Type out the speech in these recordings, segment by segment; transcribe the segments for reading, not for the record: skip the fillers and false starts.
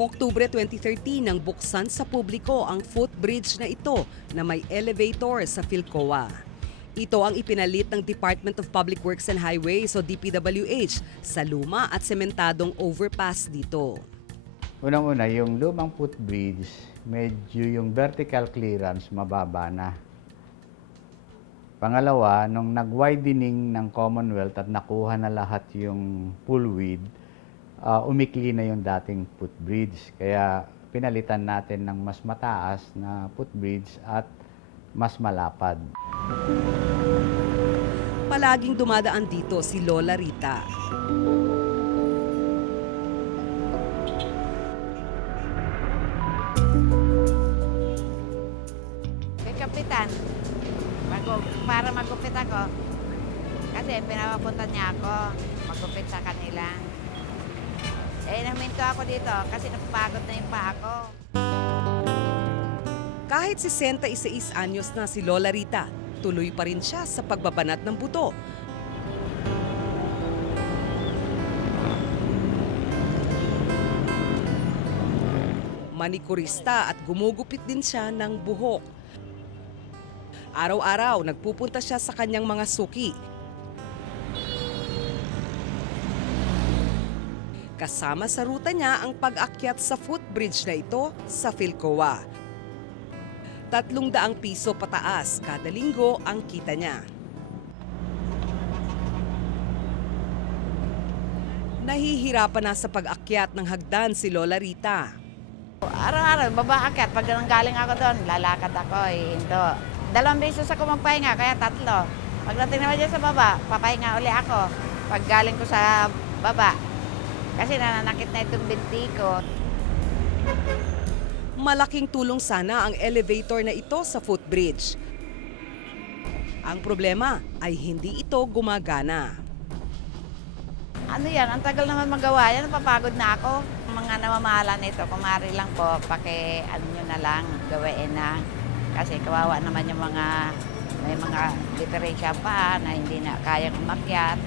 Oktubre 2013 nang buksan sa publiko ang footbridge na ito na may elevator sa Philcoa. Ito ang ipinalit ng Department of Public Works and Highways o DPWH sa luma at sementadong overpass dito. Unang-una, yung lumang footbridge, medyo yung vertical clearance mababa na. Pangalawa, nung nag-widening ng Commonwealth at nakuha na lahat yung full width, umikli na yung dating footbridge. Kaya pinalitan natin ng mas mataas na footbridge at mas malapad. Palaging dumadaan dito si Lola Rita. Kay Kapitan, para magupit ako. Kasi pinapapunta niya ako, magupit sa kanila. Naminto ako dito kasi napagod na yung paa ko. Kahit 66 anyos na si Lola Rita, tuloy pa rin siya sa pagbabanat ng buto. Manikurista at gumugupit din siya ng buhok. Araw-araw nagpupunta siya sa kanyang mga suki. Kasama sa ruta niya ang pag-akyat sa footbridge na ito sa Philcoa. 300 piso pataas kada linggo ang kita niya. Nahihirapan na sa pag-akyat ng hagdan si Lola Rita. Araw-araw, babaakyat. Pag galing ako doon, lalakad ako. Hinto. 2 beses ako magpahinga, kaya 3. Pagdating naman dyan sa baba, papahinga uli ako. Pag galing ko sa baba, kasi nananakit na itong binti ko. Malaking tulong sana ang elevator na ito sa footbridge. Ang problema ay hindi ito gumagana. Ano yan? Ang tagal naman magawa yan. Napapagod na ako. Mga namamahala nito, kumari lang po, ano nyo na lang, gawain na. Kasi kawawa naman yung may mga diferensya pa na hindi na kayang umakyat.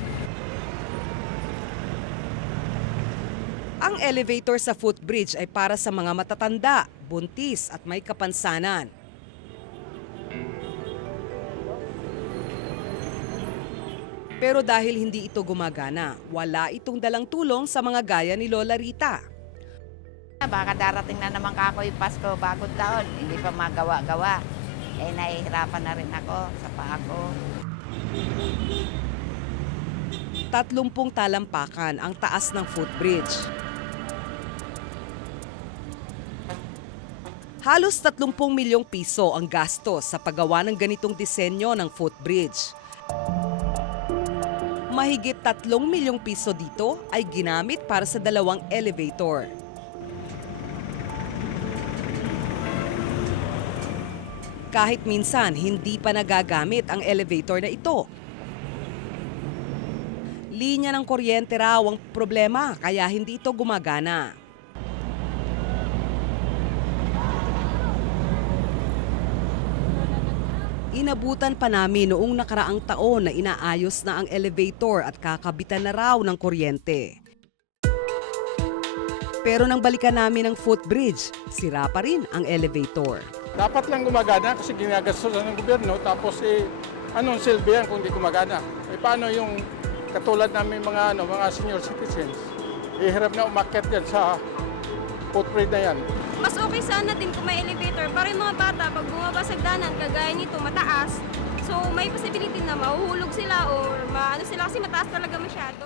Ang elevator sa footbridge ay para sa mga matatanda, buntis at may kapansanan. Pero dahil hindi ito gumagana, wala itong dalang tulong sa mga gaya ni Lola Rita. Baka darating na naman kako yung Pasko, bagong taon, hindi pa magawa-gawa. Nahihirapan na rin ako sa paa ko. 30 talampakan ang taas ng footbridge. Halos 30 milyong piso ang gasto sa paggawa ng ganitong disenyo ng footbridge. Mahigit 3 milyong piso dito ay ginamit para sa 2 elevator. Kahit minsan hindi pa nagagamit ang elevator na ito. Linya ng kuryente raw ang problema kaya hindi ito gumagana. Inabutan pa namin noong nakaraang taon na inaayos na ang elevator at kakabitan na raw ng kuryente. Pero nang balikan namin ang footbridge, sira pa rin ang elevator. Dapat lang gumagana kasi ginagastos ng gobyerno tapos anong silbi yan kung di gumagana? Paano yung katulad namin mga senior citizens? Hirap na umakyat yan sa footbridge na yan. Mas okay sana din kung may elevator para yung mga bata pag bumaba sa hagdanan kagaya nito mataas. So may possibility na mahuhulog sila or maano sila kasi mataas talaga masyado.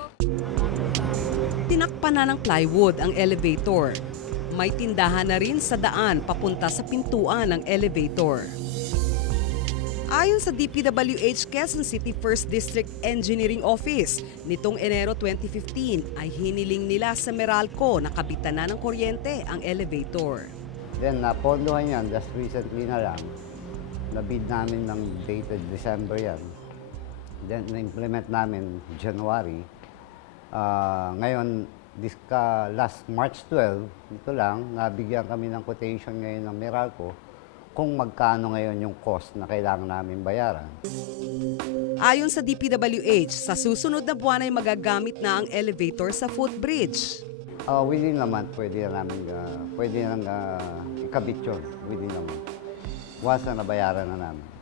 Tinakpan na ng plywood ang elevator. May tindahan na rin sa daan papunta sa pintuan ng elevator. Ayon sa DPWH Quezon City 1st District Engineering Office, nitong Enero 2015 ay hiniling nila sa Meralco na kabitan na ng kuryente ang elevator. Then napondohan yan, just recently na lang. Nabid namin ng dated December yan. Then na-implement namin January. Ngayon, last March 12, ito lang, nabigyan kami ng quotation ngayon ng Meralco kung magkano ngayon yung cost na kailangan namin bayaran. Ayon sa DPWH, sa susunod na buwan ay magagamit na ang elevator sa footbridge. Within a month, pwede na namin, ikabit yun. Within a month. Once na nabayaran na namin.